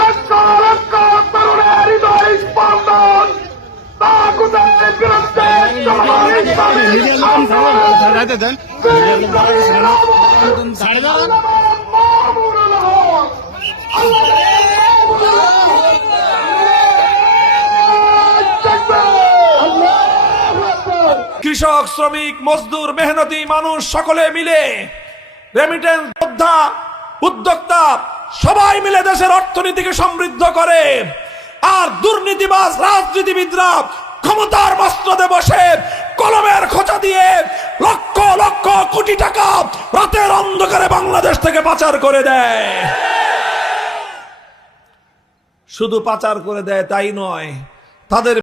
লক্ষ লক্ষ তরুণের হৃদয় স্পন্দন তাগুতের বিরুদ্ধে কৃষক, শ্রমিক, মজদুর, মেহনতি মানুষ সকলে মিলে, রেমিটেন্স যোদ্ধা, উদ্যোক্তা সবাই মিলে দেশের অর্থনীতিকে সমৃদ্ধ করে। আর দুর্নীতিবাজ রাজনীতিবিদরা ক্ষমতার মসনদে বসে কলমের খোঁচা দিয়ে লক্ষ লক্ষ কোটি টাকা রাতের অন্ধকারে বাংলাদেশ থেকে পাচার করে দেয়। শুধু পাচার করে দেয় তাই নয়, তাদের